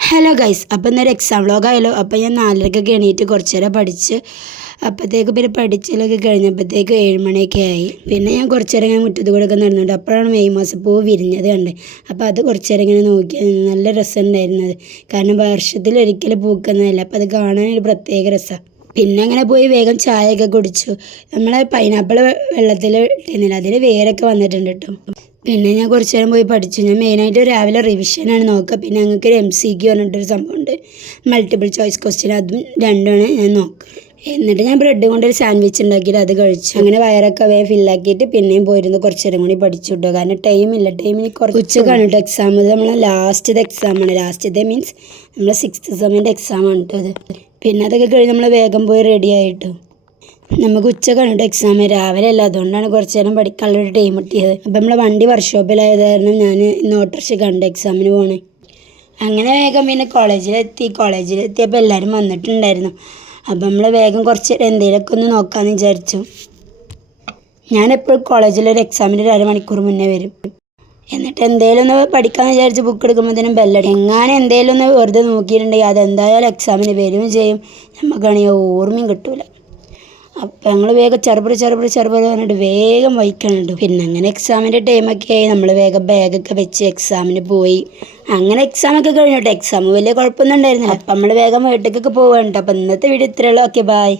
Hello guys, അപ്പോൾ ഇന്നൊരു exam വ്ലോഗായല്ലോ. അപ്പോൾ ഞാൻ 4:30 എണീറ്റ് കുറച്ച് നേരം പഠിച്ച് അപ്പോഴത്തേക്ക് പിന്നെ പഠിച്ചിലൊക്കെ കഴിഞ്ഞപ്പോഴത്തേക്ക് 7 മണിയൊക്കെ ആയി. പിന്നെ ഞാൻ കുറച്ച് നേരം ഇങ്ങനെ മുറ്റത്ത് കൂടെ ഒക്കെ നടന്നുണ്ട്. അപ്പോഴാണ് മെയ് മാസം പൂ വിരിഞ്ഞത് കണ്ട്. അപ്പോൾ അത് കുറച്ച് നേരം ഇങ്ങനെ നോക്കി, നല്ല രസമുണ്ടായിരുന്നത്. കാരണം വർഷത്തിലൊരിക്കൽ പൂക്കുന്നതല്ല, അപ്പോൾ അത് കാണാനൊരു പ്രത്യേക രസമാണ്. പിന്നെ അങ്ങനെ പോയി വേഗം ചായയൊക്കെ കുടിച്ചു. നമ്മളെ പൈനാപ്പിൾ വെള്ളത്തിൽ ഇട്ടിരുന്നില്ല, അതിൽ വേരൊക്കെ വന്നിട്ടുണ്ട് കേട്ടോ. പിന്നെ ഞാൻ കുറച്ച് നേരം പോയി പഠിച്ചു. ഞാൻ മെയിനായിട്ട് രാവിലെ റിവിഷനാണ് നോക്കുക. പിന്നെ ഞങ്ങൾക്ക് ഒരു MCQ പറഞ്ഞിട്ടൊരു സംഭവമുണ്ട്, മൾട്ടിപ്പിൾ ചോയ്സ് ക്വസ്റ്റ്യൻ. അതും രണ്ടുമാണ് ഞാൻ നോക്കുക. എന്നിട്ട് ഞാൻ ബ്രെഡ് കൊണ്ടൊരു സാൻഡ്വിച്ച് ഉണ്ടാക്കിയിട്ട് അത് കഴിച്ചു. അങ്ങനെ വയറൊക്കെ വേഗം ഫില്ലാക്കിയിട്ട് പിന്നെയും പോയിരുന്നു കുറച്ച് നേരം കൂടി പഠിച്ചു കിട്ടുക. കാരണം ടൈമില്ല, ടൈമിന് കുറച്ച് ഉച്ചക്കാണ് കേട്ടോ എക്സാം. ഇത് നമ്മളെ ലാസ്റ്റത്തെ എക്സാമാണ്. ലാസ്റ്റത്തെ മീൻസ് നമ്മളെ 6th സെമ്മിൻ്റെ എക്സാമാണ് കേട്ടോ അത്. പിന്നെ അതൊക്കെ കഴിഞ്ഞ് നമ്മൾ വേഗം പോയി റെഡി ആയിട്ടു. നമുക്ക് ഉച്ചക്കാണ് കേട്ടോ എക്സാം, രാവിലെ അല്ല. അതുകൊണ്ടാണ് കുറച്ച് നേരം പഠിക്കാനുള്ളൊരു ടൈം കിട്ടിയത്. അപ്പം നമ്മളെ വണ്ടി വർക്ക്ഷോപ്പിലായത് കാരണം ഞാൻ ഇന്ന് ഓട്ടോറിക്ഷ കണ്ട് എക്സാമിന് പോകണേ. അങ്ങനെ വേഗം പിന്നെ കോളേജിലെത്തിയപ്പോൾ എല്ലാവരും വന്നിട്ടുണ്ടായിരുന്നു. അപ്പം നമ്മൾ വേഗം കുറച്ച് എന്തെങ്കിലുമൊക്കെ ഒന്ന് നോക്കാമെന്ന് വിചാരിച്ചു. ഞാനെപ്പോഴും കോളേജിലൊരു എക്സാമിൻ്റെ ഒരു അരമണിക്കൂർ മുന്നേ വരും. എന്നിട്ട് എന്തെങ്കിലും ഒന്ന് പഠിക്കാമെന്ന് വിചാരിച്ച് ബുക്ക് എടുക്കുമ്പോഴത്തേനും ബെല്ലടി. എങ്ങാനും എന്തെങ്കിലും ഒന്ന് വെറുതെ നോക്കിയിട്ടുണ്ടെങ്കിൽ അതെന്തായാലും എക്സാമിന് വരികയും ചെയ്യും, നമുക്കാണെങ്കിൽ ഓർമ്മയും കിട്ടൂല. അപ്പം ഞങ്ങൾ വേഗം ചെറുപ്പറ് പറഞ്ഞിട്ട് വേഗം വഹിക്കണുണ്ട്. പിന്നെ അങ്ങനെ എക്സാമിൻ്റെ ടൈമൊക്കെ ആയി. നമ്മൾ വേഗം ബാഗൊക്കെ വെച്ച് എക്സാമിന് പോയി. അങ്ങനെ എക്സാമൊക്കെ കഴിഞ്ഞോട്ടെ. എക്സാം വലിയ കുഴപ്പമൊന്നും ഉണ്ടായിരുന്നില്ല. അപ്പം നമ്മൾ വേഗം വീട്ടിലേക്കൊക്കെ പോവുകയാണ്. അപ്പം ഇന്നത്തെ വീഡിയോ ഇത്രയുള്ളൂ. Okay, by.